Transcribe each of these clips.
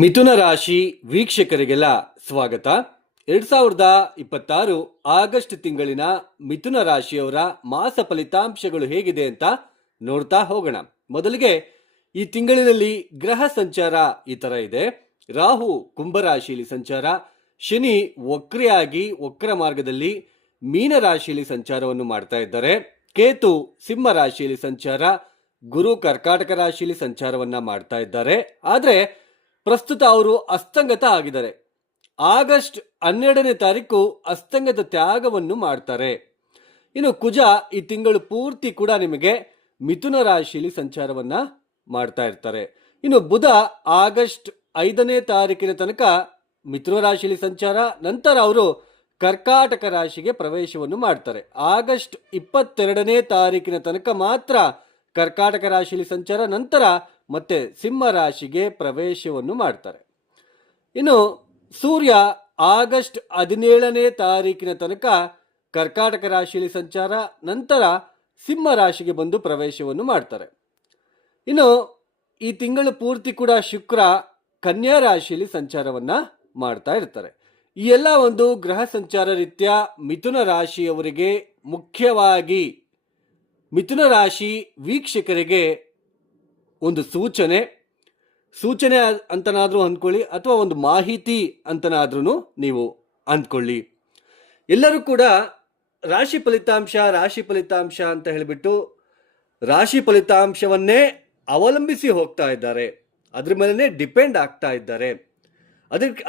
ಮಿಥುನ ರಾಶಿ ವೀಕ್ಷಕರಿಗೆಲ್ಲ ಸ್ವಾಗತ. 2026 ಆಗಸ್ಟ್ ತಿಂಗಳಿನ ಮಿಥುನ ರಾಶಿಯವರ ಮಾಸ ಫಲಿತಾಂಶಗಳು ಹೇಗಿದೆ ಅಂತ ನೋಡ್ತಾ ಹೋಗೋಣ. ಮೊದಲಿಗೆ ಈ ತಿಂಗಳಿನಲ್ಲಿ ಗ್ರಹ ಸಂಚಾರ ಈ ತರ ಇದೆ. ರಾಹು ಕುಂಭರಾಶಿಯಲ್ಲಿ ಸಂಚಾರ, ಶನಿ ವಕ್ರ ಮಾರ್ಗದಲ್ಲಿ ಮೀನ ರಾಶಿಯಲ್ಲಿ ಸಂಚಾರವನ್ನು ಮಾಡ್ತಾ ಇದ್ದಾರೆ, ಕೇತು ಸಿಂಹ ರಾಶಿಯಲ್ಲಿ ಸಂಚಾರ, ಗುರು ಕರ್ಕಾಟಕ ರಾಶಿಯಲ್ಲಿ ಸಂಚಾರವನ್ನ ಮಾಡ್ತಾ ಇದ್ದಾರೆ. ಆದ್ರೆ ಪ್ರಸ್ತುತ ಅವರು ಅಸ್ತಂಗತ ಆಗಿದ್ದಾರೆ. ಆಗಸ್ಟ್ 12ನೇ ತಾರೀಕು ಅಸ್ತಂಗತ ತ್ಯಾಗವನ್ನು ಮಾಡ್ತಾರೆ. ಇನ್ನು ಕುಜ ಈ ತಿಂಗಳು ಪೂರ್ತಿ ಕೂಡ ನಿಮಗೆ ಮಿಥುನ ರಾಶಿಯಲ್ಲಿ ಸಂಚಾರವನ್ನ ಮಾಡ್ತಾ ಇರ್ತಾರೆ. ಇನ್ನು ಬುಧ ಆಗಸ್ಟ್ 5ನೇ ತಾರೀಕಿನ ತನಕ ಮಿಥುನ ರಾಶಿಯಲ್ಲಿ ಸಂಚಾರ, ನಂತರ ಅವರು ಕರ್ಕಾಟಕ ರಾಶಿಗೆ ಪ್ರವೇಶವನ್ನು ಮಾಡ್ತಾರೆ. ಆಗಸ್ಟ್ 22ನೇ ತಾರೀಕಿನ ತನಕ ಮಾತ್ರ ಕರ್ಕಾಟಕ ರಾಶಿಯಲ್ಲಿ ಸಂಚಾರ, ನಂತರ ಮತ್ತೆ ಸಿಂಹ ರಾಶಿಗೆ ಪ್ರವೇಶವನ್ನು ಮಾಡ್ತಾರೆ. ಇನ್ನು ಸೂರ್ಯ ಆಗಸ್ಟ್ 17ನೇ ತಾರೀಕಿನ ತನಕ ಕರ್ಕಾಟಕ ರಾಶಿಯಲ್ಲಿ ಸಂಚಾರ, ನಂತರ ಸಿಂಹ ರಾಶಿಗೆ ಬಂದು ಪ್ರವೇಶವನ್ನು ಮಾಡ್ತಾರೆ. ಇನ್ನು ಈ ತಿಂಗಳು ಪೂರ್ತಿ ಕೂಡ ಶುಕ್ರ ಕನ್ಯಾ ರಾಶಿಯಲ್ಲಿ ಸಂಚಾರವನ್ನ ಮಾಡ್ತಾ ಇರ್ತಾರೆ. ಈ ಎಲ್ಲ ಒಂದು ಗ್ರಹ ಸಂಚಾರ ರೀತ್ಯ ಮಿಥುನ ರಾಶಿಯವರಿಗೆ, ಮುಖ್ಯವಾಗಿ ಮಿಥುನ ರಾಶಿ ವೀಕ್ಷಕರಿಗೆ ಒಂದು ಸೂಚನೆ ಅಂತನಾದ್ರೂ ಅಂದ್ಕೊಳ್ಳಿ, ಅಥವಾ ಒಂದು ಮಾಹಿತಿ ಅಂತನಾದ್ರೂ ನೀವು ಅಂದ್ಕೊಳ್ಳಿ. ಎಲ್ಲರೂ ಕೂಡ ರಾಶಿ ಫಲಿತಾಂಶ ಅಂತ ಹೇಳಿಬಿಟ್ಟು ರಾಶಿ ಫಲಿತಾಂಶವನ್ನೇ ಅವಲಂಬಿಸಿ ಹೋಗ್ತಾ ಇದ್ದಾರೆ, ಅದ್ರ ಮೇಲೇ ಡಿಪೆಂಡ್ ಆಗ್ತಾ ಇದ್ದಾರೆ.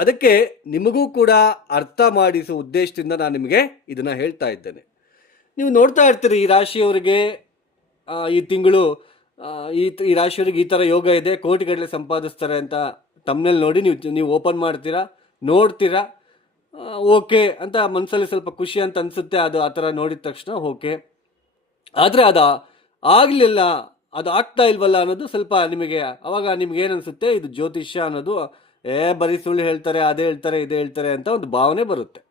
ಅದಕ್ಕೆ ನಿಮಗೂ ಕೂಡ ಅರ್ಥ ಮಾಡಿಸುವ ಉದ್ದೇಶದಿಂದ ನಾನು ನಿಮಗೆ ಇದನ್ನ ಹೇಳ್ತಾ ಇದ್ದೇನೆ. ನೀವು ನೋಡ್ತಾ ಇರ್ತೀರಿ, ಈ ರಾಶಿಯವರಿಗೆ ಈ ತಿಂಗಳು ಈ ರಾಶಿಯವರಿಗೆ ಈ ಥರ ಯೋಗ ಇದೆ, ಕೋಟಿಗಟ್ಟಲೆ ಸಂಪಾದಿಸ್ತಾರೆ ಅಂತ ತಮ್ಮನೇಲಿ ನೋಡಿ ನೀವು ಓಪನ್ ಮಾಡ್ತೀರಾ, ನೋಡ್ತೀರಾ, ಓಕೆ ಅಂತ ಮನಸ್ಸಲ್ಲಿ ಸ್ವಲ್ಪ ಖುಷಿ ಅಂತ ಅನಿಸುತ್ತೆ. ಅದು ಆ ಥರ ನೋಡಿದ ತಕ್ಷಣ ಓಕೆ, ಆದರೆ ಅದು ಆಗಲಿಲ್ಲ, ಅದು ಆಗ್ತಾ ಇಲ್ವಲ್ಲ ಅನ್ನೋದು ಸ್ವಲ್ಪ ನಿಮಗೆ ಅವಾಗ ನಿಮ್ಗೆ ಏನು ಅನಿಸುತ್ತೆ, ಇದು ಜ್ಯೋತಿಷ್ಯ ಅನ್ನೋದು ಬರೀ ಸುಳ್ಳು ಹೇಳ್ತಾರೆ, ಅದೇ ಹೇಳ್ತಾರೆ, ಇದೇ ಹೇಳ್ತಾರೆ ಅಂತ ಒಂದು ಭಾವನೆ ಬರುತ್ತೆ.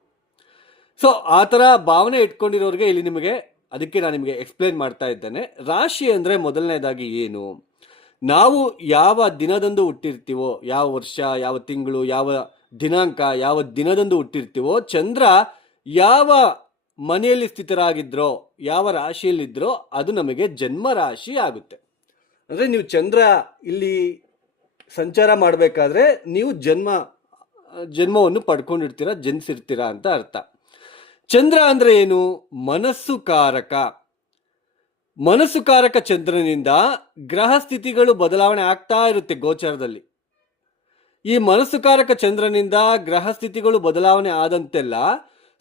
ಸೊ ಆ ಥರ ಭಾವನೆ ಇಟ್ಕೊಂಡಿರೋರಿಗೆ ಇಲ್ಲಿ ನಿಮಗೆ, ಅದಕ್ಕೆ ನಾನು ನಿಮಗೆ ಎಕ್ಸ್ಪ್ಲೇನ್ ಮಾಡ್ತಾ ಇದ್ದೇನೆ. ರಾಶಿ ಅಂದರೆ ಮೊದಲನೇದಾಗಿ ಏನು, ನಾವು ಯಾವ ದಿನದಂದು ಹುಟ್ಟಿರ್ತೀವೋ, ಯಾವ ವರ್ಷ, ಯಾವ ತಿಂಗಳು, ಯಾವ ದಿನಾಂಕ, ಯಾವ ದಿನದಂದು ಹುಟ್ಟಿರ್ತೀವೋ, ಚಂದ್ರ ಯಾವ ಮನೆಯಲ್ಲಿ ಸ್ಥಿತರಾಗಿದ್ರೋ, ಯಾವ ರಾಶಿಯಲ್ಲಿದ್ರೋ ಅದು ನಮಗೆ ಜನ್ಮ ರಾಶಿ ಆಗುತ್ತೆ. ಅಂದರೆ ನೀವು ಚಂದ್ರ ಇಲ್ಲಿ ಸಂಚಾರ ಮಾಡಬೇಕಾದ್ರೆ ನೀವು ಜನ್ಮವನ್ನು ಪಡ್ಕೊಂಡಿರ್ತೀರಾ, ಜನಿಸಿರ್ತೀರಾ ಅಂತ ಅರ್ಥ. ಚಂದ್ರ ಅಂದ್ರೆ ಏನು? ಮನಸ್ಸುಕಾರಕ ಚಂದ್ರನಿಂದ ಗ್ರಹ ಸ್ಥಿತಿಗಳು ಬದಲಾವಣೆ ಆಗ್ತಾ ಇರುತ್ತೆ ಗೋಚಾರದಲ್ಲಿ. ಈ ಮನಸ್ಸುಕಾರಕ ಚಂದ್ರನಿಂದ ಗ್ರಹ ಸ್ಥಿತಿಗಳು ಬದಲಾವಣೆ ಆದಂತೆಲ್ಲ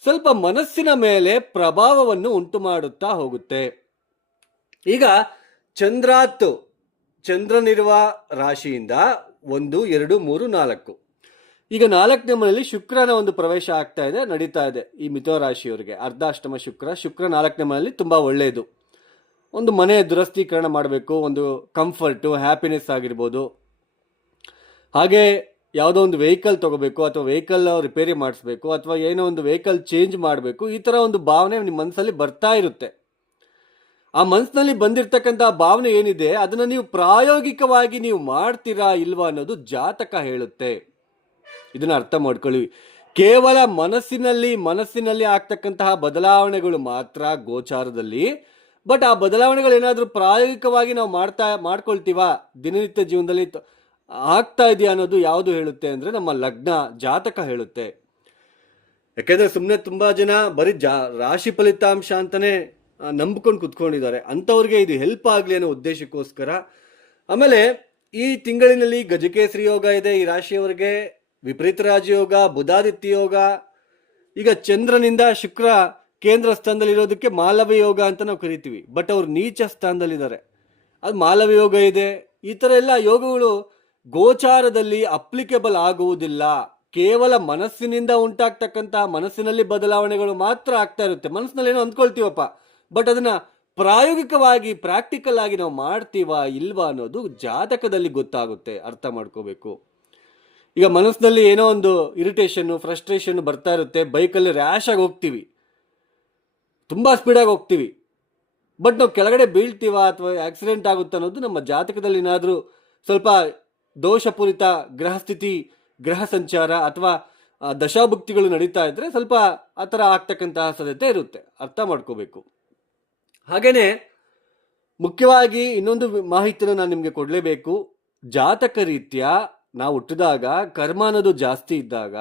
ಸ್ವಲ್ಪ ಮನಸ್ಸಿನ ಮೇಲೆ ಪ್ರಭಾವವನ್ನು ಉಂಟು ಮಾಡುತ್ತಾ ಹೋಗುತ್ತೆ. ಈಗ ಚಂದ್ರನಿರುವ ರಾಶಿಯಿಂದ 1, 2, 3, 4, ಈಗ 4ನೇ ಮನೆಯಲ್ಲಿ ಶುಕ್ರನ ಒಂದು ಪ್ರವೇಶ ಆಗ್ತಾ ಇದೆ, ನಡೀತಾ ಇದೆ ಈ ಮಿಥುನ ರಾಶಿಯವರಿಗೆ. ಅರ್ಧಾಷ್ಟಮ ಶುಕ್ರ 4ನೇ ಮನೆಯಲ್ಲಿ ತುಂಬ ಒಳ್ಳೆಯದು. ಒಂದು ಮನೆ ದುರಸ್ತೀಕರಣ ಮಾಡಬೇಕು, ಒಂದು ಕಂಫರ್ಟು, ಹ್ಯಾಪಿನೆಸ್ ಆಗಿರ್ಬೋದು, ಹಾಗೆ ಯಾವುದೋ ಒಂದು ವೆಹಿಕಲ್ ತಗೋಬೇಕು, ಅಥವಾ ವೆಹಿಕಲ್ ರಿಪೇರಿ ಮಾಡಿಸ್ಬೇಕು, ಅಥವಾ ಏನೋ ಒಂದು ವೆಹಿಕಲ್ ಚೇಂಜ್ ಮಾಡಬೇಕು, ಈ ಥರ ಒಂದು ಭಾವನೆ ನಿಮ್ಮ ಮನಸ್ಸಲ್ಲಿ ಬರ್ತಾ ಇರುತ್ತೆ. ಆ ಮನಸ್ಸಿನಲ್ಲಿ ಬಂದಿರತಕ್ಕಂಥ ಭಾವನೆ ಏನಿದೆ ಅದನ್ನು ನೀವು ಪ್ರಾಯೋಗಿಕವಾಗಿ ನೀವು ಮಾಡ್ತೀರಾ ಇಲ್ವಾ ಅನ್ನೋದು ಜಾತಕ ಹೇಳುತ್ತೆ. ಇದನ್ನ ಅರ್ಥ ಮಾಡ್ಕೊಳ್ಳಿ. ಕೇವಲ ಮನಸ್ಸಿನಲ್ಲಿ ಆಗ್ತಕ್ಕಂತಹ ಬದಲಾವಣೆಗಳು ಮಾತ್ರ ಗೋಚಾರದಲ್ಲಿ, ಬಟ್ ಆ ಬದಲಾವಣೆಗಳು ಏನಾದರೂ ಪ್ರಾಯೋಗಿಕವಾಗಿ ನಾವು ಮಾಡ್ಕೊಳ್ತೀವಾ, ದಿನನಿತ್ಯ ಜೀವನದಲ್ಲಿ ಆಗ್ತಾ ಇದೆಯಾ ಅನ್ನೋದು ಯಾವುದು ಹೇಳುತ್ತೆ ಅಂದ್ರೆ ನಮ್ಮ ಲಗ್ನ, ಜಾತಕ ಹೇಳುತ್ತೆ. ಯಾಕೆಂದ್ರೆ ಸುಮ್ಮನೆ ತುಂಬಾ ಜನ ಬರೀ ರಾಶಿ ಫಲಿತಾಂಶ ಅಂತಾನೆ ನಂಬ್ಕೊಂಡು ಕುತ್ಕೊಂಡಿದ್ದಾರೆ. ಅಂಥವ್ರಿಗೆ ಇದು ಹೆಲ್ಪ್ ಆಗಲಿ ಅನ್ನೋ ಉದ್ದೇಶಕ್ಕೋಸ್ಕರ. ಆಮೇಲೆ ಈ ತಿಂಗಳಿನಲ್ಲಿ ಗಜಕೇಸರಿ ಯೋಗ ಇದೆ ಈ ರಾಶಿಯವರಿಗೆ, ವಿಪರೀತ ರಾಜಯೋಗ, ಬುಧಾದಿತ್ಯ ಯೋಗ. ಈಗ ಚಂದ್ರನಿಂದ ಶುಕ್ರ ಕೇಂದ್ರ ಸ್ಥಾನದಲ್ಲಿ ಇರೋದಕ್ಕೆ ಮಾಲವ ಯೋಗ ಅಂತ ನಾವು ಕರಿತೀವಿ, ಬಟ್ ಅವ್ರು ನೀಚ ಸ್ಥಾನದಲ್ಲಿದ್ದಾರೆ, ಅದು ಮಾಲವ ಯೋಗ ಇದೆ. ಈ ಥರ ಎಲ್ಲ ಯೋಗಗಳು ಗೋಚಾರದಲ್ಲಿ ಅಪ್ಲಿಕೇಬಲ್ ಆಗುವುದಿಲ್ಲ. ಕೇವಲ ಮನಸ್ಸಿನಿಂದ ಉಂಟಾಗ್ತಕ್ಕಂತಹ ಮನಸ್ಸಿನಲ್ಲಿ ಬದಲಾವಣೆಗಳು ಮಾತ್ರ ಆಗ್ತಾ ಇರುತ್ತೆ. ಮನಸ್ಸಿನಲ್ಲಿ ಏನೋ ಅಂದ್ಕೊಳ್ತೀವಪ್ಪ, ಬಟ್ ಅದನ್ನ ಪ್ರಾಯೋಗಿಕವಾಗಿ ಪ್ರಾಕ್ಟಿಕಲ್ ಆಗಿ ನಾವು ಮಾಡ್ತೀವಾ ಇಲ್ವಾ ಅನ್ನೋದು ಜಾತಕದಲ್ಲಿ ಗೊತ್ತಾಗುತ್ತೆ, ಅರ್ಥ ಮಾಡ್ಕೋಬೇಕು. ಈಗ ಮನಸ್ಸಿನಲ್ಲಿ ಏನೋ ಒಂದು ಇರಿಟೇಷನ್ನು, ಫ್ರಸ್ಟ್ರೇಷನ್ ಬರ್ತಾ ಇರುತ್ತೆ, ಬೈಕಲ್ಲಿ ರ್ಯಾಶ್ ಆಗಿ ಹೋಗ್ತೀವಿ, ತುಂಬ ಸ್ಪೀಡಾಗಿ ಹೋಗ್ತೀವಿ, ಬಟ್ ನಾವು ಕೆಳಗಡೆ ಬೀಳ್ತೀವ ಅಥವಾ ಆಕ್ಸಿಡೆಂಟ್ ಆಗುತ್ತೆ ಅನ್ನೋದು ನಮ್ಮ ಜಾತಕದಲ್ಲಿ ಏನಾದರೂ ಸ್ವಲ್ಪ ದೋಷಪೂರಿತ ಗ್ರಹ ಸ್ಥಿತಿ, ಗ್ರಹ ಸಂಚಾರ ಅಥವಾ ದಶಾಭುಕ್ತಿಗಳು ನಡೀತಾ ಇದ್ರೆ ಸ್ವಲ್ಪ ಆ ಥರ ಆಗ್ತಕ್ಕಂತಹ ಸಾಧ್ಯತೆ ಇರುತ್ತೆ, ಅರ್ಥ ಮಾಡ್ಕೋಬೇಕು. ಹಾಗೇನೆ ಮುಖ್ಯವಾಗಿ ಇನ್ನೊಂದು ಮಾಹಿತಿನ ನಾನು ನಿಮಗೆ ಕೊಡಲೇಬೇಕು. ಜಾತಕ ರೀತ್ಯ ನಾವು ಹುಟ್ಟಿದಾಗ ಕರ್ಮ ಅನ್ನೋದು ಜಾಸ್ತಿ ಇದ್ದಾಗ,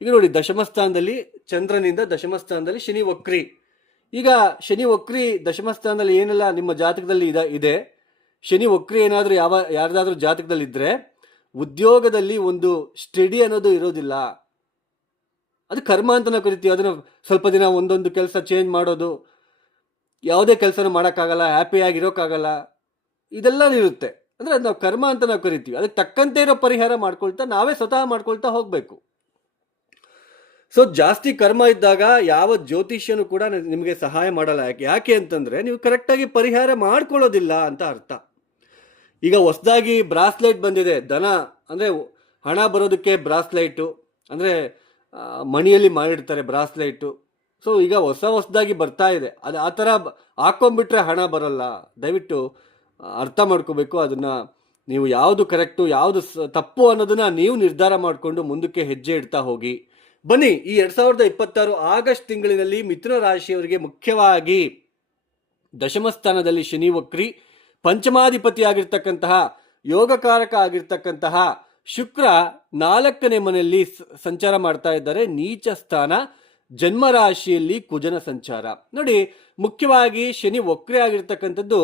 ಈಗ ನೋಡಿ ದಶಮಸ್ಥಾನದಲ್ಲಿ ಚಂದ್ರನಿಂದ ದಶಮಸ್ಥಾನದಲ್ಲಿ ಶನಿ ವಕ್ರಿ. ಈಗ ಶನಿ ವಕ್ರಿ ದಶಮಸ್ಥಾನದಲ್ಲಿ ಏನೆಲ್ಲ ನಿಮ್ಮ ಜಾತಕದಲ್ಲಿ ಇದೆ, ಶನಿ ವಕ್ರಿ ಏನಾದರೂ ಯಾರ್ದಾದ್ರೂ ಜಾತಕದಲ್ಲಿ ಇದ್ರೆ ಉದ್ಯೋಗದಲ್ಲಿ ಒಂದು ಸ್ಟಡಿ ಅನ್ನೋದು ಇರೋದಿಲ್ಲ. ಅದು ಕರ್ಮ ಅಂತ ನಾವು ಕರಿತೀವಿ. ಅದನ್ನು ಸ್ವಲ್ಪ ದಿನ ಒಂದೊಂದು ಕೆಲಸ ಚೇಂಜ್ ಮಾಡೋದು, ಯಾವುದೇ ಕೆಲಸನೂ ಮಾಡೋಕ್ಕಾಗಲ್ಲ, ಹ್ಯಾಪಿಯಾಗಿರೋಕ್ಕಾಗಲ್ಲ, ಇದೆಲ್ಲ ಇರುತ್ತೆ. ಅಂದರೆ ಅದು ನಾವು ಕರ್ಮ ಅಂತ ನಾವು ಕರಿತೀವಿ. ಅದಕ್ಕೆ ತಕ್ಕಂತೆ ಇರೋ ಪರಿಹಾರ ಮಾಡ್ಕೊಳ್ತಾ ನಾವೇ ಸ್ವತಃ ಮಾಡ್ಕೊಳ್ತಾ ಹೋಗಬೇಕು. ಸೊ ಜಾಸ್ತಿ ಕರ್ಮ ಇದ್ದಾಗ ಯಾವ ಜ್ಯೋತಿಷ್ಯನು ಕೂಡ ನಿಮಗೆ ಸಹಾಯ ಮಾಡಲ್ಲ. ಯಾಕೆ ಅಂತಂದರೆ ನೀವು ಕರೆಕ್ಟಾಗಿ ಪರಿಹಾರ ಮಾಡ್ಕೊಳ್ಳೋದಿಲ್ಲ ಅಂತ ಅರ್ಥ. ಈಗ ಹೊಸದಾಗಿ ಬ್ರಾಸ್ಲೈಟ್ ಬಂದಿದೆ, ಧನ ಅಂದರೆ ಹಣ ಬರೋದಕ್ಕೆ ಬ್ರಾಸ್ಲೈಟು ಅಂದರೆ ಮಣಿಯಲ್ಲಿ ಮಾಡಿರ್ತಾರೆ ಬ್ರಾಸ್ಲೈಟು. ಸೊ ಈಗ ಹೊಸದಾಗಿ ಬರ್ತಾ ಇದೆ, ಅದು ಆ ಥರ ಹಾಕೊಂಡ್ಬಿಟ್ರೆ ಹಣ ಬರಲ್ಲ. ದಯವಿಟ್ಟು ಅರ್ಥ ಮಾಡ್ಕೋಬೇಕು. ಅದನ್ನು ನೀವು ಯಾವುದು ಕರೆಕ್ಟು ಯಾವುದು ತಪ್ಪು ಅನ್ನೋದನ್ನ ನೀವು ನಿರ್ಧಾರ ಮಾಡಿಕೊಂಡು ಮುಂದಕ್ಕೆ ಹೆಜ್ಜೆ ಇಡ್ತಾ ಹೋಗಿ. ಬನ್ನಿ, ಈ 2026 ಆಗಸ್ಟ್ ತಿಂಗಳಿನಲ್ಲಿ ಮಿಥುನ ರಾಶಿಯವರಿಗೆ ಮುಖ್ಯವಾಗಿ ದಶಮ ಸ್ಥಾನದಲ್ಲಿ ಶನಿ ವಕ್ರಿ, ಪಂಚಮಾಧಿಪತಿ ಆಗಿರ್ತಕ್ಕಂತಹ ಯೋಗಕಾರಕ ಆಗಿರ್ತಕ್ಕಂತಹ ಶುಕ್ರ 4ನೇ ಮನೆಯಲ್ಲಿ ಸಂಚಾರ ಮಾಡ್ತಾ ಇದ್ದಾರೆ. ನೀಚ ಸ್ಥಾನ ಜನ್ಮ ರಾಶಿಯಲ್ಲಿ ಕುಜನ ಸಂಚಾರ. ನೋಡಿ, ಮುಖ್ಯವಾಗಿ ಶನಿ ವಕ್ರಿ ಆಗಿರ್ತಕ್ಕಂಥದ್ದು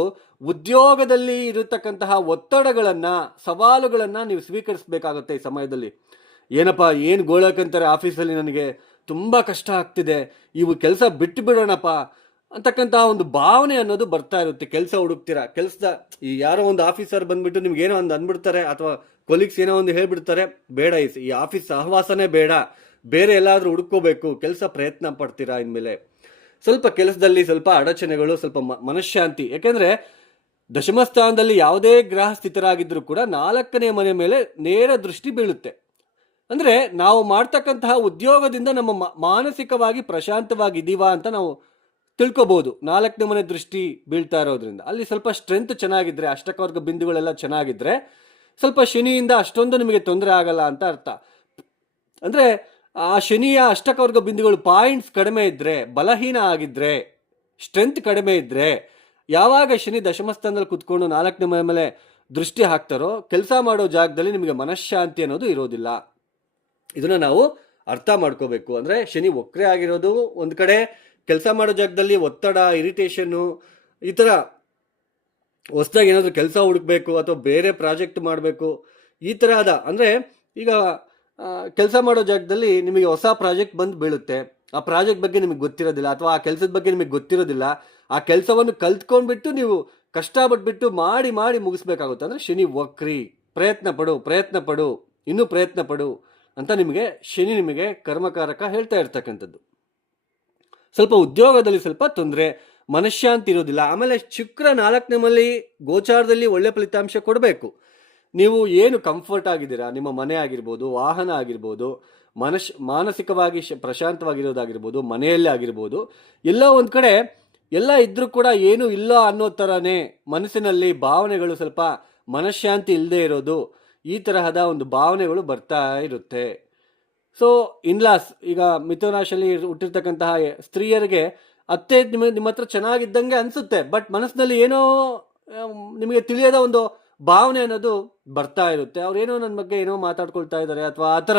ಉದ್ಯೋಗದಲ್ಲಿ ಇರತಕ್ಕಂತಹ ಒತ್ತಡಗಳನ್ನ, ಸವಾಲುಗಳನ್ನ ನೀವು ಸ್ವೀಕರಿಸಬೇಕಾಗುತ್ತೆ. ಈ ಸಮಯದಲ್ಲಿ ಏನಪ್ಪ ಏನು ಗೋಳಕಂತಾರೆ ಆಫೀಸಲ್ಲಿ, ನನಗೆ ತುಂಬಾ ಕಷ್ಟ ಆಗ್ತಿದೆ, ಇವು ಕೆಲಸ ಬಿಟ್ಟು ಬಿಡೋಣಪ್ಪ ಅಂತಕ್ಕಂತಹ ಒಂದು ಭಾವನೆ ಅನ್ನೋದು ಬರ್ತಾ ಇರುತ್ತೆ. ಕೆಲಸ ಹುಡುಕ್ತೀರಾ, ಈ ಯಾರೋ ಒಂದು ಆಫೀಸರ್ ಬಂದ್ಬಿಟ್ಟು ನಿಮ್ಗೆ ಏನೋ ಒಂದು ಅಂದ್ಬಿಡ್ತಾರೆ, ಅಥವಾ ಕೊಲೀಗ್ಸ್ ಏನೋ ಒಂದು ಹೇಳ್ಬಿಡ್ತಾರೆ, ಬೇಡ ಈ ಆಫೀಸ್ ಸಹವಾಸನೇ ಬೇಡ, ಬೇರೆ ಎಲ್ಲಾದ್ರೂ ಹುಡುಕೋಬೇಕು, ಕೆಲಸ ಪ್ರಯತ್ನ ಪಡ್ತೀರಾ. ಇನ್ಮೇಲೆ ಸ್ವಲ್ಪ ಕೆಲಸದಲ್ಲಿ ಸ್ವಲ್ಪ ಅಡಚಣೆಗಳು, ಸ್ವಲ್ಪ ಮನಃಶಾಂತಿ. ಯಾಕೆಂದ್ರೆ ದಶಮ ಸ್ಥಾನದಲ್ಲಿ ಯಾವುದೇ ಗ್ರಹ ಸ್ಥಿತರಾಗಿದ್ರು ಕೂಡ 4ನೇ ಮನೆ ಮೇಲೆ ನೇರ ದೃಷ್ಟಿ ಬೀಳುತ್ತೆ. ಅಂದ್ರೆ ನಾವು ಮಾಡ್ತಕ್ಕಂತಹ ಉದ್ಯೋಗದಿಂದ ನಮ್ಮ ಮಾನಸಿಕವಾಗಿ ಪ್ರಶಾಂತವಾಗಿದ್ದೀವಾ ಅಂತ ನಾವು ತಿಳ್ಕೊಬಹುದು. 4ನೇ ಮನೆ ದೃಷ್ಟಿ ಬೀಳ್ತಾ ಇರೋದ್ರಿಂದ ಅಲ್ಲಿ ಸ್ವಲ್ಪ ಸ್ಟ್ರೆಂತ್ ಚೆನ್ನಾಗಿದ್ರೆ, ಅಷ್ಟಕವರ್ಗ ಬಿಂದುಗಳೆಲ್ಲ ಚೆನ್ನಾಗಿದ್ರೆ ಸ್ವಲ್ಪ ಶನಿಯಿಂದ ಅಷ್ಟೊಂದು ನಿಮಗೆ ತೊಂದರೆ ಆಗಲ್ಲ ಅಂತ ಅರ್ಥ. ಅಂದ್ರೆ ಆ ಶನಿಯ ಅಷ್ಟಕವರ್ಗ ಬಿಂದುಗಳು ಪಾಯಿಂಟ್ಸ್ ಕಡಿಮೆ ಇದ್ರೆ, ಬಲಹೀನ ಆಗಿದ್ರೆ, ಸ್ಟ್ರೆಂತ್ ಕಡಿಮೆ ಇದ್ರೆ, ಯಾವಾಗ ಶನಿ ದಶಮಸ್ಥಾನದಲ್ಲಿ ಕುತ್ಕೊಂಡು 4ನೇ ಮನೆ ಮೇಲೆ ದೃಷ್ಟಿ ಹಾಕ್ತಾರೋ ಕೆಲಸ ಮಾಡೋ ಜಾಗದಲ್ಲಿ ನಿಮಗೆ ಮನಃಶಾಂತಿ ಅನ್ನೋದು ಇರೋದಿಲ್ಲ. ಇದನ್ನ ನಾವು ಅರ್ಥ ಮಾಡ್ಕೋಬೇಕು. ಅಂದ್ರೆ ಶನಿ ವಕ್ರೆ ಆಗಿರೋದು ಒಂದ್ ಕಡೆ, ಕೆಲಸ ಮಾಡೋ ಜಾಗದಲ್ಲಿ ಒತ್ತಡ, ಇರಿಟೇಷನ್ನು, ಈ ಥರ ಹೊಸದಾಗಿ ಏನಾದರೂ ಕೆಲಸ ಹುಡುಕ್ಬೇಕು ಅಥವಾ ಬೇರೆ ಪ್ರಾಜೆಕ್ಟ್ ಮಾಡಬೇಕು, ಈ ಥರದ ಅಂದರೆ ಈಗ ಕೆಲಸ ಮಾಡೋ ಜಾಗದಲ್ಲಿ ನಿಮಗೆ ಹೊಸ ಪ್ರಾಜೆಕ್ಟ್ ಬಂದು ಬೀಳುತ್ತೆ. ಆ ಪ್ರಾಜೆಕ್ಟ್ ಬಗ್ಗೆ ನಿಮಗೆ ಗೊತ್ತಿರೋದಿಲ್ಲ, ಅಥವಾ ಆ ಕೆಲಸದ ಬಗ್ಗೆ ನಿಮಗೆ ಗೊತ್ತಿರೋದಿಲ್ಲ. ಆ ಕೆಲಸವನ್ನು ಕಲ್ತ್ಕೊಂಡ್ಬಿಟ್ಟು ನೀವು ಕಷ್ಟಪಟ್ಬಿಟ್ಟು ಮಾಡಿ ಮಾಡಿ ಮುಗಿಸ್ಬೇಕಾಗುತ್ತೆ. ಅಂದರೆ ಶನಿ ವಕ್ರಿ, ಪ್ರಯತ್ನ ಪಡು, ಇನ್ನೂ ಪ್ರಯತ್ನ ಪಡು ಅಂತ ಶನಿ ನಿಮಗೆ ಕರ್ಮಕಾರಕ ಹೇಳ್ತಾ ಇರ್ತಕ್ಕಂಥದ್ದು. ಸ್ವಲ್ಪ ಉದ್ಯೋಗದಲ್ಲಿ ಸ್ವಲ್ಪ ತೊಂದರೆ, ಮನಃಶಾಂತಿ ಇರೋದಿಲ್ಲ. ಆಮೇಲೆ ಶುಕ್ರ 4ನೇ ಮನೆಯಲ್ಲಿ ಗೋಚಾರದಲ್ಲಿ ಒಳ್ಳೆ ಫಲಿತಾಂಶ ಕೊಡಬೇಕು. ನೀವು ಏನು ಕಂಫರ್ಟ್ ಆಗಿದ್ದೀರಾ, ನಿಮ್ಮ ಮನೆ ಆಗಿರ್ಬೋದು, ವಾಹನ ಆಗಿರ್ಬೋದು, ಮಾನಸಿಕವಾಗಿ ಪ್ರಶಾಂತವಾಗಿರೋದಾಗಿರ್ಬೋದು, ಮನೆಯಲ್ಲೇ ಆಗಿರ್ಬೋದು, ಎಲ್ಲ ಒಂದು ಕಡೆ ಎಲ್ಲ ಇದ್ರೂ ಕೂಡ ಏನು ಇಲ್ಲ ಅನ್ನೋ ಥರನೇ ಮನಸ್ಸಿನಲ್ಲಿ ಭಾವನೆಗಳು, ಸ್ವಲ್ಪ ಮನಃಶಾಂತಿ ಇಲ್ಲದೆ ಇರೋದು, ಈ ತರಹದ ಒಂದು ಭಾವನೆಗಳು ಬರ್ತಾ ಇರುತ್ತೆ. ಸೊ ಇನ್ಲಾಸ್, ಈಗ ಮಿಥುನ ರಾಶಿಯಲ್ಲಿ ಹುಟ್ಟಿರ್ತಕ್ಕಂತಹ ಸ್ತ್ರೀಯರಿಗೆ ಅತ್ತೆ ನಿಮ್ಮ ಹತ್ರ ಚೆನ್ನಾಗಿದ್ದಂಗೆ ಅನಿಸುತ್ತೆ, ಬಟ್ ಮನಸ್ಸಿನಲ್ಲಿ ಏನೋ ನಿಮಗೆ ತಿಳಿಯದ ಒಂದು ಭಾವನೆ ಅನ್ನೋದು ಬರ್ತಾ ಇರುತ್ತೆ. ಅವ್ರೇನೋ ನನ್ನ ಬಗ್ಗೆ ಏನೋ ಮಾತಾಡ್ಕೊಳ್ತಾ ಇದ್ದಾರೆ ಅಥವಾ ಆ ಥರ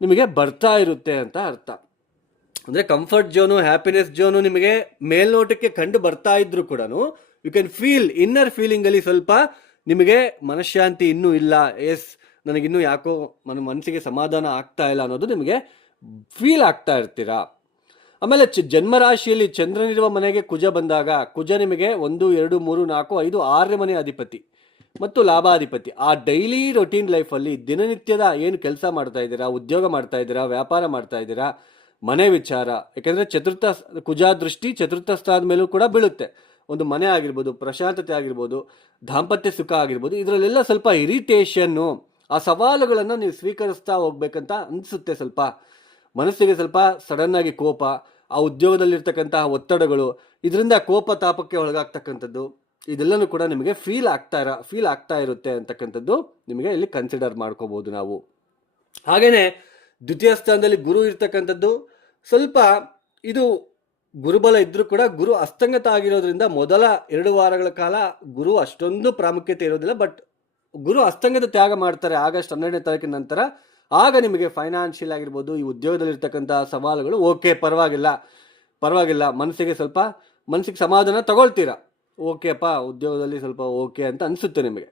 ನಿಮಗೆ ಬರ್ತಾ ಇರುತ್ತೆ ಅಂತ ಅರ್ಥ. ಅಂದರೆ ಕಂಫರ್ಟ್ ಝೋನು, ಹ್ಯಾಪಿನೆಸ್ ಝೋನು ನಿಮಗೆ ಮೇಲ್ನೋಟಕ್ಕೆ ಕಂಡು ಬರ್ತಾ ಇದ್ರು ಕೂಡ ಯು ಕ್ಯಾನ್ ಫೀಲ್, ಇನ್ನರ್ ಫೀಲಿಂಗಲ್ಲಿ ಸ್ವಲ್ಪ ನಿಮಗೆ ಮನಃಶಾಂತಿ ಇನ್ನೂ ಇಲ್ಲ, ನನಗಿನ್ನೂ ಯಾಕೋ ಮನಸ್ಸಿಗೆ ಸಮಾಧಾನ ಆಗ್ತಾ ಇಲ್ಲ ಅನ್ನೋದು ನಿಮಗೆ ಫೀಲ್ ಆಗ್ತಾ ಇರ್ತೀರಾ. ಆಮೇಲೆ ಜನ್ಮರಾಶಿಯಲ್ಲಿ ಚಂದ್ರನಿರುವ ಮನೆಗೆ ಕುಜ ಬಂದಾಗ, ಕುಜ ನಿಮಗೆ 1, 2, 3, 4, 5, 6ನೇ ಮನೆ ಅಧಿಪತಿ ಮತ್ತು ಲಾಭಾಧಿಪತಿ. ಆ ಡೈಲಿ ರೊಟೀನ್ ಲೈಫಲ್ಲಿ ದಿನನಿತ್ಯದ ಏನು ಕೆಲಸ ಮಾಡ್ತಾ ಇದ್ದೀರಾ, ಉದ್ಯೋಗ ಮಾಡ್ತಾ ಇದ್ದೀರಾ, ವ್ಯಾಪಾರ ಮಾಡ್ತಾ ಇದ್ದೀರಾ, ಮನೆ ವಿಚಾರ, ಯಾಕೆಂದರೆ ಕುಜ ದೃಷ್ಟಿ ಚತುರ್ಥ ಸ್ಥಾನದ ಮೇಲೂ ಕೂಡ ಬೀಳುತ್ತೆ. ಒಂದು ಮನೆ ಆಗಿರ್ಬೋದು, ಪ್ರಶಾಂತತೆ ಆಗಿರ್ಬೋದು, ದಾಂಪತ್ಯ ಸುಖ ಆಗಿರ್ಬೋದು, ಇದರಲ್ಲೆಲ್ಲ ಸ್ವಲ್ಪ ಇರಿಟೇಷನ್ನು, ಆ ಸವಾಲುಗಳನ್ನು ನೀವು ಸ್ವೀಕರಿಸ್ತಾ ಹೋಗ್ಬೇಕಂತ ಅನಿಸುತ್ತೆ. ಸ್ವಲ್ಪ ಮನಸ್ಸಿಗೆ ಸ್ವಲ್ಪ ಸಡನ್ ಆಗಿ ಕೋಪ, ಆ ಉದ್ಯೋಗದಲ್ಲಿರ್ತಕ್ಕಂತಹ ಒತ್ತಡಗಳು, ಇದರಿಂದ ಕೋಪ ತಾಪಕ್ಕೆ ಒಳಗಾಗ್ತಕ್ಕಂಥದ್ದು, ಇದೆಲ್ಲನೂ ಕೂಡ ನಿಮಗೆ ಫೀಲ್ ಆಗ್ತಾ ಇರುತ್ತೆ ಅಂತಕ್ಕಂಥದ್ದು ನಿಮಗೆ ಇಲ್ಲಿ ಕನ್ಸಿಡರ್ ಮಾಡ್ಕೋಬಹುದು ನಾವು. ಹಾಗೇನೆ ದ್ವಿತೀಯ ಸ್ಥಾನದಲ್ಲಿ ಗುರು ಇರ್ತಕ್ಕಂಥದ್ದು ಸ್ವಲ್ಪ ಇದು ಗುರುಬಲ ಇದ್ರೂ ಕೂಡ ಗುರು ಅಸ್ತಂಗತ ಆಗಿರೋದ್ರಿಂದ ಮೊದಲ 2 ವಾರಗಳ ಕಾಲ ಗುರು ಅಷ್ಟೊಂದು ಪ್ರಾಮುಖ್ಯತೆ ಇರೋದಿಲ್ಲ. ಬಟ್ ಗುರು ಅಸ್ತಂಗತ ತ್ಯಾಗ ಮಾಡ್ತಾರೆ ಆಗಸ್ಟ್ 12ನೇ ತಾರೀಕಿನ ನಂತರ. ಆಗ ನಿಮಗೆ ಫೈನಾನ್ಷಿಯಲ್ ಆಗಿರ್ಬೋದು, ಈ ಉದ್ಯೋಗದಲ್ಲಿ ಇರ್ತಕ್ಕಂಥ ಸವಾಲುಗಳು ಓಕೆ ಪರವಾಗಿಲ್ಲ ಮನಸ್ಸಿಗೆ ಸಮಾಧಾನ ತಗೊಳ್ತೀರಾ. ಓಕೆಪ್ಪ ಉದ್ಯೋಗದಲ್ಲಿ ಸ್ವಲ್ಪ ಓಕೆ ಅಂತ ಅನಿಸುತ್ತೆ ನಿಮಗೆ,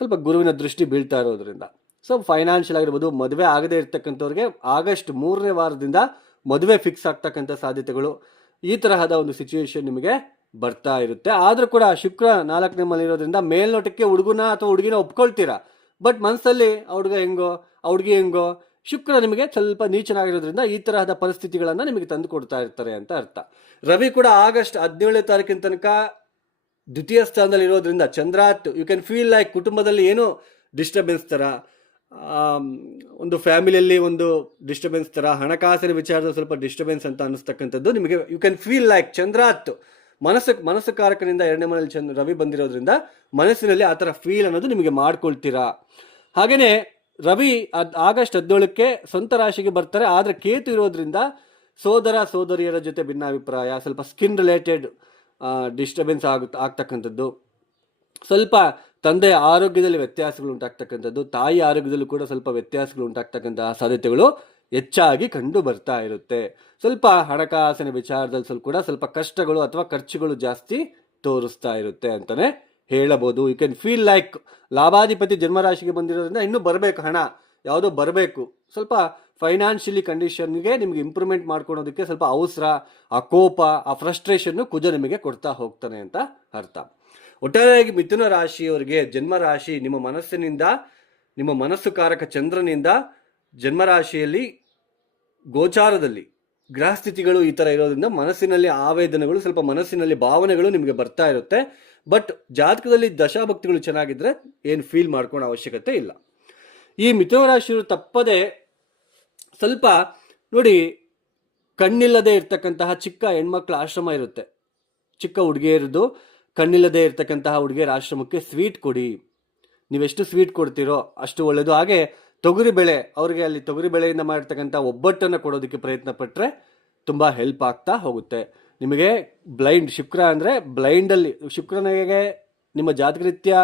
ಸ್ವಲ್ಪ ಗುರುವಿನ ದೃಷ್ಟಿ ಬೀಳ್ತಾ ಇರೋದ್ರಿಂದ. ಸೊ ಫೈನಾನ್ಷಿಯಲ್ ಆಗಿರ್ಬೋದು, ಮದುವೆ ಆಗದೆ ಇರ್ತಕ್ಕಂಥವ್ರಿಗೆ ಆಗಸ್ಟ್ 3ನೇ ವಾರದಿಂದ ಮದುವೆ ಫಿಕ್ಸ್ ಆಗ್ತಕ್ಕಂಥ ಸಾಧ್ಯತೆಗಳು, ಈ ತರಹದ ಒಂದು ಸಿಚುವೇಶನ್ ನಿಮಗೆ ಬರ್ತಾ ಇರುತ್ತೆ. ಆದರೂ ಕೂಡ ಶುಕ್ರ 4ನೇ ಮನೆ ಇರೋದ್ರಿಂದ ಮೇಲ್ನೋಟಕ್ಕೆ ಹುಡುಗನ ಅಥವಾ ಹುಡುಗಿನ ಒಪ್ಕೊಳ್ತೀರಾ. ಬಟ್ ಮನಸ್ಸಲ್ಲಿ ಆ ಹುಡುಗಿ ಹೆಂಗೋ ಶುಕ್ರ ನಿಮಗೆ ಸ್ವಲ್ಪ ನೀಚನಾಗಿರೋದ್ರಿಂದ ಈ ತರಹದ ಪರಿಸ್ಥಿತಿಗಳನ್ನು ನಿಮಗೆ ತಂದು ಕೊಡ್ತಾ ಇರ್ತಾರೆ ಅಂತ ಅರ್ಥ. ರವಿ ಕೂಡ ಆಗಸ್ಟ್ 17ನೇ ತಾರೀಕಿನ ತನಕ ದ್ವಿತೀಯ ಸ್ಥಾನದಲ್ಲಿ ಇರೋದ್ರಿಂದ ಚಂದ್ರಾತ್ ಯು ಕ್ಯಾನ್ ಫೀಲ್ ಲೈಕ್ ಕುಟುಂಬದಲ್ಲಿ ಏನೋ ಡಿಸ್ಟರ್ಬೆನ್ಸ್ ಥರ, ಒಂದು ಫ್ಯಾಮಿಲಿಯಲ್ಲಿ ಒಂದು ಡಿಸ್ಟರ್ಬೆನ್ಸ್ ಥರ, ಹಣಕಾಸಿನ ವಿಚಾರದ ಸ್ವಲ್ಪ ಡಿಸ್ಟರ್ಬೆನ್ಸ್ ಅಂತ ಅನ್ನಿಸ್ತಕ್ಕಂಥದ್ದು ನಿಮಗೆ ಯು ಕ್ಯಾನ್ ಫೀಲ್ ಲೈಕ್ ಚಂದ್ರಾತ್ ಮನಸ್ಸು ಕಾರಕನಿಂದ 2ನೇ ಮನೆಯಲ್ಲಿ ರವಿ ಬಂದಿರೋದ್ರಿಂದ ಮನಸ್ಸಿನಲ್ಲಿ ಆ ಥರ ಫೀಲ್ ಅನ್ನೋದು ನಿಮಗೆ ಮಾಡ್ಕೊಳ್ತೀರಾ. ಹಾಗೆಯೇ ರವಿ ಆಗಸ್ಟ್ 17ಕ್ಕೆ ಸ್ವಂತ ರಾಶಿಗೆ ಬರ್ತಾರೆ. ಆದರೆ ಕೇತು ಇರೋದ್ರಿಂದ ಸೋದರಿಯರ ಜೊತೆ ಭಿನ್ನಾಭಿಪ್ರಾಯ, ಸ್ವಲ್ಪ ಸ್ಕಿನ್ ರಿಲೇಟೆಡ್ ಡಿಸ್ಟರ್ಬೆನ್ಸ್ ಆಗ್ತಕ್ಕಂಥದ್ದು, ಸ್ವಲ್ಪ ತಂದೆಯ ಆರೋಗ್ಯದಲ್ಲಿ ವ್ಯತ್ಯಾಸಗಳು ಉಂಟಾಗ್ತಕ್ಕಂಥದ್ದು, ತಾಯಿ ಆರೋಗ್ಯದಲ್ಲೂ ಕೂಡ ಸ್ವಲ್ಪ ವ್ಯತ್ಯಾಸಗಳು ಉಂಟಾಗ್ತಕ್ಕಂತಹ ಸಾಧ್ಯತೆಗಳು ಹೆಚ್ಚಾಗಿ ಕಂಡು ಬರ್ತಾ ಇರುತ್ತೆ. ಸ್ವಲ್ಪ ಹಣಕಾಸಿನ ವಿಚಾರದಲ್ಲಿ ಸ್ವಲ್ಪ ಕಷ್ಟಗಳು ಅಥವಾ ಖರ್ಚುಗಳು ಜಾಸ್ತಿ ತೋರಿಸ್ತಾ ಇರುತ್ತೆ ಅಂತಾನೆ ಹೇಳಬಹುದು. ಯು ಕ್ಯಾನ್ ಫೀಲ್ ಲೈಕ್ ಲಾಭಾಧಿಪತಿ ಜನ್ಮರಾಶಿಗೆ ಬಂದಿರೋದ್ರಿಂದ ಇನ್ನೂ ಬರಬೇಕು, ಹಣ ಯಾವುದೋ ಬರಬೇಕು. ಸ್ವಲ್ಪ ಫೈನಾನ್ಷಿಯಲಿ ಕಂಡೀಷನ್ಗೆ ನಿಮಗೆ ಇಂಪ್ರೂವ್ಮೆಂಟ್ ಮಾಡ್ಕೊಳೋದಕ್ಕೆ ಸ್ವಲ್ಪ ಅವಸರ, ಆ ಕೋಪ, ಆ ಫ್ರಸ್ಟ್ರೇಷನ್ನು ಕುಜ ನಿಮಗೆ ಕೊಡ್ತಾ ಹೋಗ್ತಾನೆ ಅಂತ ಅರ್ಥ. ಒಟ್ಟಾರೆಯಾಗಿ ಮಿಥುನ ರಾಶಿಯವರಿಗೆ ಜನ್ಮರಾಶಿ ನಿಮ್ಮ ಮನಸ್ಸು ಕಾರಕ ಚಂದ್ರನಿಂದ ಜನ್ಮರಾಶಿಯಲ್ಲಿ ಗೋಚಾರದಲ್ಲಿ ಗ್ರಹಸ್ಥಿತಿಗಳು ಈ ಥರ ಇರೋದ್ರಿಂದ ಮನಸ್ಸಿನಲ್ಲಿ ಆವೇದನೆಗಳು, ಸ್ವಲ್ಪ ಮನಸ್ಸಿನಲ್ಲಿ ಭಾವನೆಗಳು ನಿಮಗೆ ಬರ್ತಾ ಇರುತ್ತೆ. ಬಟ್ ಜಾತಕದಲ್ಲಿ ದಶಾಭಕ್ತಿಗಳು ಚೆನ್ನಾಗಿದ್ರೆ ಏನು ಫೀಲ್ ಮಾಡ್ಕೊಳ್ಳೋ ಅವಶ್ಯಕತೆ ಇಲ್ಲ. ಈ ಮಿಥುನ ರಾಶಿಯವರು ತಪ್ಪದೆ ಸ್ವಲ್ಪ ನೋಡಿ, ಕಣ್ಣಿಲ್ಲದೆ ಇರ್ತಕ್ಕಂತಹ ಚಿಕ್ಕ ಹೆಣ್ಮಕ್ಳ ಆಶ್ರಮ ಇರುತ್ತೆ, ಚಿಕ್ಕ ಹುಡುಗಿಯರದು ಕಣ್ಣಿಲ್ಲದೆ ಇರ್ತಕ್ಕಂತಹ ಹುಡುಗಿಯರ ಆಶ್ರಮಕ್ಕೆ ಸ್ವೀಟ್ ಕೊಡಿ. ನೀವೆಷ್ಟು ಸ್ವೀಟ್ ಕೊಡ್ತೀರೋ ಅಷ್ಟು ಒಳ್ಳೆಯದು. ಹಾಗೆ ತೊಗರಿಬೇಳೆ, ಅವರಿಗೆ ಅಲ್ಲಿ ತೊಗರಿಬೇಳೆಯಿಂದ ಮಾಡಿರ್ತಕ್ಕಂಥ ಒಬ್ಬಟ್ಟನ್ನು ಕೊಡೋದಕ್ಕೆ ಪ್ರಯತ್ನ ಪಟ್ಟರೆ ತುಂಬ ಹೆಲ್ಪ್ ಆಗ್ತಾ ಹೋಗುತ್ತೆ. ನಿಮಗೆ ಶುಕ್ರ ಅಂದರೆ ಬ್ಲೈಂಡಲ್ಲಿ ಶುಕ್ರನಿಗೆ ನಿಮ್ಮ ಜಾತಕರೀತ್ಯ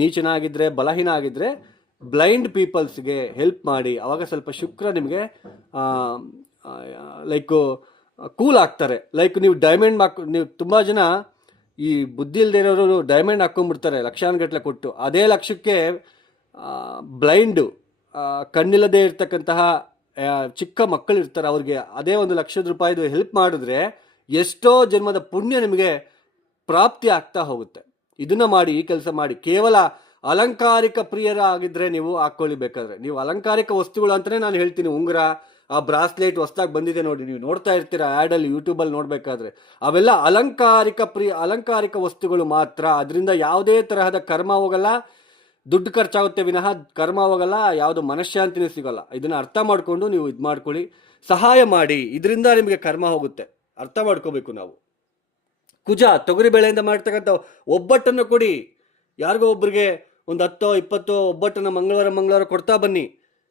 ನೀಚನಾಗಿದ್ದರೆ, ಬಲಹೀನ ಆಗಿದ್ದರೆ ಬ್ಲೈಂಡ್ ಪೀಪಲ್ಸ್ಗೆ ಹೆಲ್ಪ್ ಮಾಡಿ. ಆವಾಗ ಸ್ವಲ್ಪ ಶುಕ್ರ ನಿಮಗೆ ಕೂಲ್ ಆಗ್ತಾರೆ. ನೀವು ನೀವು ತುಂಬ ಜನ ಈ ಬುದ್ಧಿ ಇಲ್ಲದೆ ಇರೋರು ಡೈಮಂಡ್ ಹಾಕ್ಕೊಂಡ್ಬಿಡ್ತಾರೆ ಲಕ್ಷಾನುಗಟ್ಟಲೆ ಕೊಟ್ಟು. ಅದೇ ಲಕ್ಷಕ್ಕೆ ಬ್ಲೈಂಡು ಕಣ್ಣಿಲ್ಲದೆ ಇರ್ತಕ್ಕಂತಹ ಚಿಕ್ಕ ಮಕ್ಕಳು ಇರ್ತಾರೆ, ಅವ್ರಿಗೆ ಅದೇ 1 ಲಕ್ಷದ ರೂಪಾಯಿದು ಹೆಲ್ಪ್ ಮಾಡಿದ್ರೆ ಎಷ್ಟೋ ಜನ್ಮದ ಪುಣ್ಯ ನಿಮಗೆ ಪ್ರಾಪ್ತಿ ಆಗ್ತಾ ಹೋಗುತ್ತೆ. ಇದನ್ನ ಮಾಡಿ, ಈ ಕೆಲಸ ಮಾಡಿ. ಕೇವಲ ಅಲಂಕಾರಿಕ ಪ್ರಿಯರ ಆಗಿದ್ರೆ ನೀವು ಹಾಕ್ಕೊಳ್ಳಿ. ಬೇಕಾದ್ರೆ ನೀವು ಅಲಂಕಾರಿಕ ವಸ್ತುಗಳು ಅಂತಲೇ ನಾನು ಹೇಳ್ತೀನಿ. ಉಂಗುರ, ಆ ಬ್ರಾಸ್ಲೆಟ್ ಹೊಸದಾಗಿ ಬಂದಿದೆ ನೋಡಿ, ನೀವು ನೋಡ್ತಾ ಇರ್ತೀರಾ ಆ್ಯಡಲ್ಲಿ, ಯೂಟ್ಯೂಬಲ್ಲಿ ನೋಡಬೇಕಾದ್ರೆ. ಅವೆಲ್ಲ ಅಲಂಕಾರಿಕ ವಸ್ತುಗಳು ಮಾತ್ರ. ಅದರಿಂದ ಯಾವುದೇ ತರಹದ ಕರ್ಮ ಹೋಗಲ್ಲ, ದುಡ್ಡು ಖರ್ಚಾಗುತ್ತೆ ವಿನಃ ಕರ್ಮ ಹೋಗಲ್ಲ, ಯಾವುದು ಮನಃಶಾಂತಿನೂ ಸಿಗಲ್ಲ. ಇದನ್ನು ಅರ್ಥ ಮಾಡಿಕೊಂಡು ನೀವು ಇದು ಮಾಡ್ಕೊಳ್ಳಿ, ಸಹಾಯ ಮಾಡಿ. ಇದರಿಂದ ನಿಮಗೆ ಕರ್ಮ ಹೋಗುತ್ತೆ, ಅರ್ಥ ಮಾಡ್ಕೋಬೇಕು ನಾವು. ಕುಜ ತೊಗರಿಬೇಳೆಯಿಂದ ಮಾಡ್ತಕ್ಕಂಥ ಒಬ್ಬಟ್ಟನ್ನು ಕೊಡಿ. ಯಾರಿಗೋ ಒಬ್ಬರಿಗೆ ಒಂದು 10-20 ಒಬ್ಬಟ್ಟನ್ನು ಮಂಗಳವಾರ ಕೊಡ್ತಾ ಬನ್ನಿ.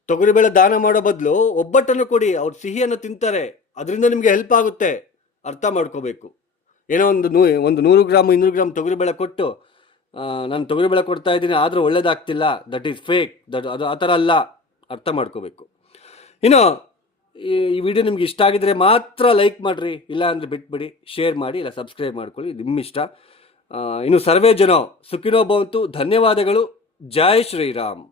ತೊಗರಿಬೇಳೆ ದಾನ ಮಾಡೋ ಬದಲು ಒಬ್ಬಟ್ಟನ್ನು ಕೊಡಿ, ಅವ್ರು ಸಿಹಿಯನ್ನು ತಿಂತಾರೆ, ಅದರಿಂದ ನಿಮಗೆ ಹೆಲ್ಪ್ ಆಗುತ್ತೆ. ಅರ್ಥ ಮಾಡ್ಕೋಬೇಕು. ಏನೋ ಒಂದು 100 ಗ್ರಾಮ್ 200 ಗ್ರಾಮ್ ತೊಗರಿಬೇಳೆ ಕೊಟ್ಟು ನಾನು ತೊಗರಿಬೇಳೆ ಕೊಡ್ತಾ ಇದ್ದೀನಿ ಆದರೂ ಒಳ್ಳೇದಾಗ್ತಿಲ್ಲ, ದಟ್ ಈಸ್ ಫೇಕ್, ಅದು ಆ ಥರ ಅಲ್ಲ. ಅರ್ಥ ಮಾಡ್ಕೋಬೇಕು. ಇನ್ನು ಈ ವಿಡಿಯೋ ನಿಮ್ಗೆ ಇಷ್ಟ ಆಗಿದ್ರೆ ಮಾತ್ರ ಲೈಕ್ ಮಾಡಿರಿ, ಇಲ್ಲ ಅಂದರೆ ಬಿಟ್ಬಿಡಿ. ಶೇರ್ ಮಾಡಿ, ಇಲ್ಲ ಸಬ್ಸ್ಕ್ರೈಬ್ ಮಾಡ್ಕೊಳ್ಳಿ, ನಿಮ್ಮಿಷ್ಟ. ಇನ್ನು ಸರ್ವೇ ಜನ ಸುಖಿನೋ ಭವಂತು. ಧನ್ಯವಾದಗಳು. ಜೈ ಶ್ರೀರಾಮ್.